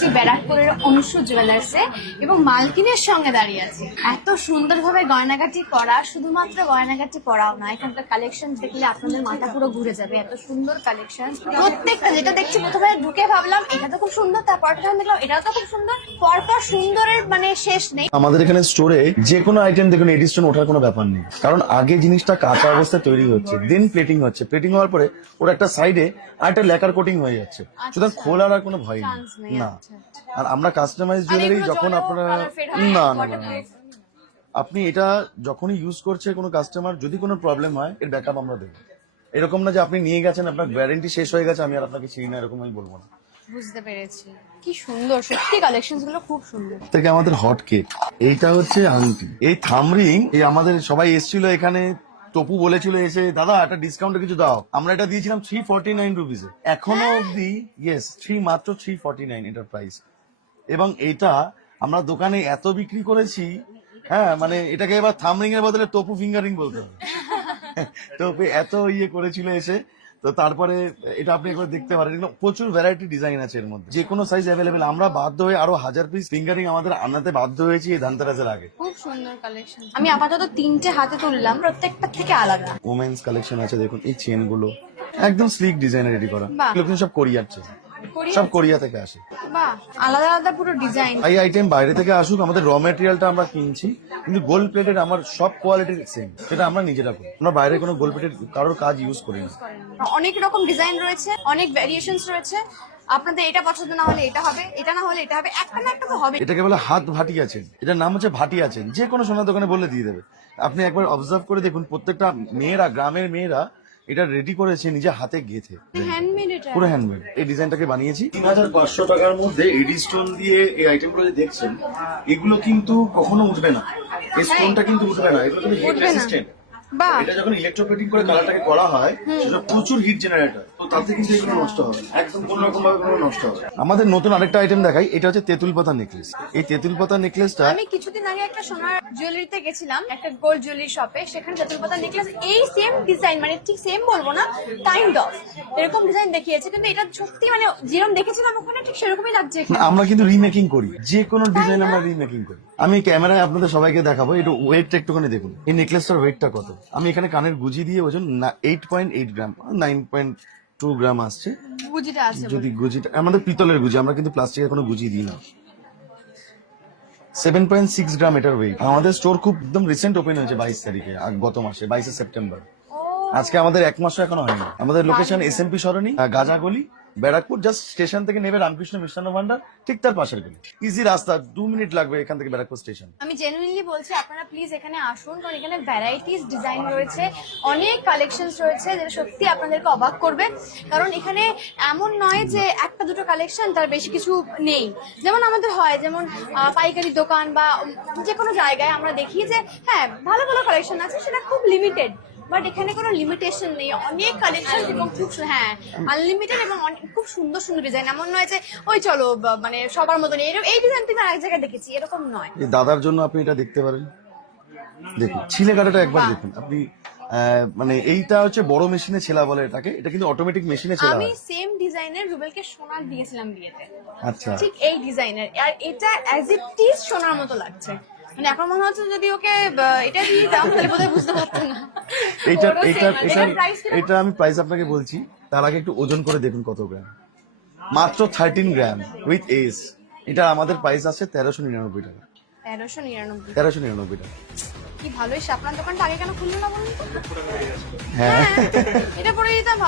এসেছি ব্যারাকপুরের অংশু জুয়েলার্সে এবং মালকিনের সঙ্গে দাঁড়িয়ে আছি। এত সুন্দরভাবে গয়নাগাটি করা শুধুমাত্র গয়নাগাটি করাও না এখানকার কালেকশন দেখলে আপনাদের মাথা পুরো ঘুরে যাবে এত সুন্দর কালেকশন প্রত্যেকটা যেটা দেখছি প্রথমে ঢুকে ভাবলাম এটা তো খুব সুন্দর তারপর দেখলাম এটাও তো খুব সুন্দর পরপর সুন্দরের মানে শেষ নেই। আমাদের এখানে স্টোরে যে কোনো আইটেম দেখুন এডি স্টোন ওঠার কোনো ব্যাপার নেই। কারণ আগে জিনিসটা কাঁচা অবস্থায় তৈরি হচ্ছে দেন প্লেটিং হচ্ছে। প্লেটিং হওয়ার পরে ওর একটা সাইডে আরেকটা লেকার কোটিং হয়ে যাচ্ছে। সুতরাং খোলার আর কোনো ভয় নেই না। আচ্ছা, আর আমরা কাস্টমাইজ জুয়েলারি যখন আপনারা না না। আপনি এটা যখনই ইউজ করছে কোনো কাস্টমার যদি কোনো প্রবলেম হয় এর ব্যাকআপ আমরা দেবো। এরকম না যে আপনি নিয়ে গেছেন আপনার গ্যারেন্টি শেষ হয়ে গেছে আমি আর আপনাকে চিনি না এরকম আমি বলব না। বুঝতে পেরেছি। কি সুন্দর সত্যি কালেকশনগুলো খুব সুন্দর। থেকে আমাদের হট কেক এইটা হচ্ছে আংটি এই থামরিং এই আমাদের সবাই এসেছিল এখানে তপু বলেছিল এসে দাদা একটা ডিসকাউন্টে কিছু দাও। আমরা এটা দিয়েছিলাম থ্রি ফর্টি নাইন রুপিস এখনও অব্দি ইয়েস থ্রি মাত্র থ্রি ফর্টি নাইন এটার প্রাইস এবং এটা আমরা দোকানে এত বিক্রি করেছি হ্যাঁ মানে এটাকে এবার থামরিং এর বদলে তপু ফিঙ্গারিং বলতে হবে। তো এত ইয়ে করেছিল এসে তো তারপরে এটা আপনি একবার দেখতে পারেন। এগুলো প্রচুর ভ্যারাইটি ডিজাইন আছে এর মধ্যে। যে কোনো সাইজ অ্যাভেলেবেল আমরা বাধ্য হয়ে আরও হাজার পিস ফিঙ্গারিং আমাদের আনাতে বাধ্য হয়েছি এই ধানতেরাসের আগে। খুব সুন্দর কালেকশন আমি আপাতত তিনটে হাতে তুললাম প্রত্যেকটা থেকে আলাদা। ওমেন্স কালেকশন আছে দেখুন এই চেনগুলো। একদম স্লিক ডিজাইনের রেডি করা। এগুলো সব কোরিয়ার চেন? সব কোরিয়া থেকে আসে। বাহ আলাদা আলাদা পুরো ডিজাইন। এই আইটেম বাইরে থেকে আসুক আমাদের র মেটেরিয়ালটা আমরা কিনছি কিন্তু গোল্ড প্লেটেড আমার সব কোয়ালিটির সেম সেটা আমরা নিজেরা করি। আমরা বাইরে কোনো গোল্ড প্লেটেড কারোর কাজ ইউজ করি না। অনেক রকম ডিজাইন রয়েছে অনেক ভ্যারিয়েশনস রয়েছে। আপনাদের এটা পছন্দ না হলে এটা হবে এটা না হলে এটা হবে একটা না একটা তো হবে। এটাকে বলে হাত ভাটি আছেন এটার নাম হচ্ছে ভাটি আছেন যে কোনো সোনার দোকানে বললে দিয়ে দেবে। আপনি একবার অবজার্ভ করে দেখুন প্রত্যেকটা মেয়েরা গ্রামের মেয়েরা এটা রেডি করেছে নিজে হাতে গেথে। হ্যান্ডমেড এটা। পুরো হ্যান্ডমেড এই ডিজাইনটাকে বানিয়েছি। তিন হাজার পাঁচশো টাকার মধ্যে এডি স্টোন দিয়ে এই আইটেমগুলো যে দেখছেন এগুলো কিন্তু কখনো উঠবে না। এই স্টোনটা কিন্তু উঠবে না। এগুলো কিন্তু হিট রেসিস্ট্যান্ট বাহ এটা যখন ইলেকট্রোপ্লেটিং করে কালারটাকে করা হয় সেটা প্রচুর হিট জেনারেটর তো তাতে কিন্তু এগুলো নষ্ট হবে একদম কোনো রকম ভাবে কোনো নষ্ট হবে আমাদের নতুন আরেকটা আইটেম দেখাই এটা হচ্ছে তেঁতুল পাতা নেকলেস এই তেঁতুল পাতা নেকলেসটা আমি কিছুদিন আগে একটা সোনার জুয়েলারিতে গেছিলাম একটা গোল্ড জুয়েলারি শপে সেখানে তেতুল পাতা নেকলেস এই সেম ডিজাইন মানে ঠিক সেম বলব না কাইন্ড অফ এরকম ডিজাইন দেখিয়েছে কিন্তু এটা সত্যি মানে যেরকম দেখেছিলাম ওখানে ঠিক সেরকমই লাগছে। আমরা কিন্তু রিমেকিং করি। যে কোনো ডিজাইন আমরা রিমেকিং করি। আমি ক্যামেরায় আপনাদের সবাইকে দেখাবো একটু ওয়েটটা একটুখানি দেখুন। এই নেকলেসটার ওয়েটটা কত? আমি এখানে কানের গুজি দিয়ে ওজন eight point eight gram nine point two gram আসছে। গুজিটা আছে যদি গুজিটা আমাদের পিতলের গুজি আমরা কিন্তু প্লাস্টিকের কোনো গুজি দিই না। সেভেন পয়েন্ট সিক্স গ্রাম এটার ওয়েট আমাদের স্টোর খুব একদম রিসেন্ট ওপেন হয়েছে বাইশ তারিখে গত মাসে বাইশে সেপ্টেম্বর। আজকে আমাদের এক মাসও এখনও হয়নি। আমাদের location S M P Sarani আহ, গাজাগলি। ব্যারাকপুর জাস্ট স্টেশন থেকে নেবে রামকৃষ্ণ মিষ্টান্ন ভান্ডার, ঠিক তার পাশের গলি। ইজি রাস্তা, দু মিনিট লাগবে এখান থেকে ব্যারাকপুর স্টেশন। আমি জেনুইনলি বলছি, আপনারা প্লিজ এখানে আসুন, কারণ এখানে ভ্যারাইটিস ডিজাইন রয়েছে, অনেক কালেকশনস রয়েছে যেটা সত্যি আপনাদেরকে অবাক করবে। কারণ এখানে এমন নয় যে একটা দুটো কালেকশন তার বেশি কিছু নেই। যেমন আমাদের হয়, যেমন পাইকারি দোকান বা যে কোনো জায়গায় আমরা দেখি যে হ্যাঁ ভালো ভালো কালেকশন আছে, সেটা খুব লিমিটেড বাট এখানে কোনো লিমিটেশন নেই। অনেক কালেকশন এবং খুব হ্যাঁ আনলিমিটেড এবং অনেক- খুব সুন্দর সুন্দর ডিজাইন এমন নয় যে ওই চলো মানে সবার মতন এরকম এই ডিজাইন তুমি আরেক জায়গায় দেখেছি এরকম নয়। দাদার জন্য আপনি এটা দেখতে পারেন। দেখুন ছিলে কাটাটা একবার দেখুন। আপনি মানে এইটা হচ্ছে বড় মেশিনে ছেলা বলে এটাকে। এটা কিন্তু অটোমেটিক মেশিনে ছেলা আমি সেম ডিজাইনের রুবেলকে সোনার দিয়েছিলাম বিয়েতে। আচ্ছা। ঠিক এই ডিজাইনের আর এটা অ্যাজ ইট ইজ সোনার মতো লাগছে। মানে এখন মনে হচ্ছে যদি ওকে এটা দিয়ে দাম তাহলে বোধহয় বুঝতে পারতো না। এটা এটা কীরকম? এটা আমি প্রাইস আপনাকে বলছি তার আগে একটু ওজন করে দেখুন কত গ্রাম। মাত্র থার্টিন গ্রাম উইথ এস এটা আমাদের প্রাইস আছে তেরোশো নিরানব্বই টাকা। তেরোশো নিরানব্বই। তেরোশো নিরানব্বই টাকা। কি ভালোই আপনার দোকানটা আগে কেন খুললো না বলুন তো? হ্যাঁ। এটা পরে দিতাম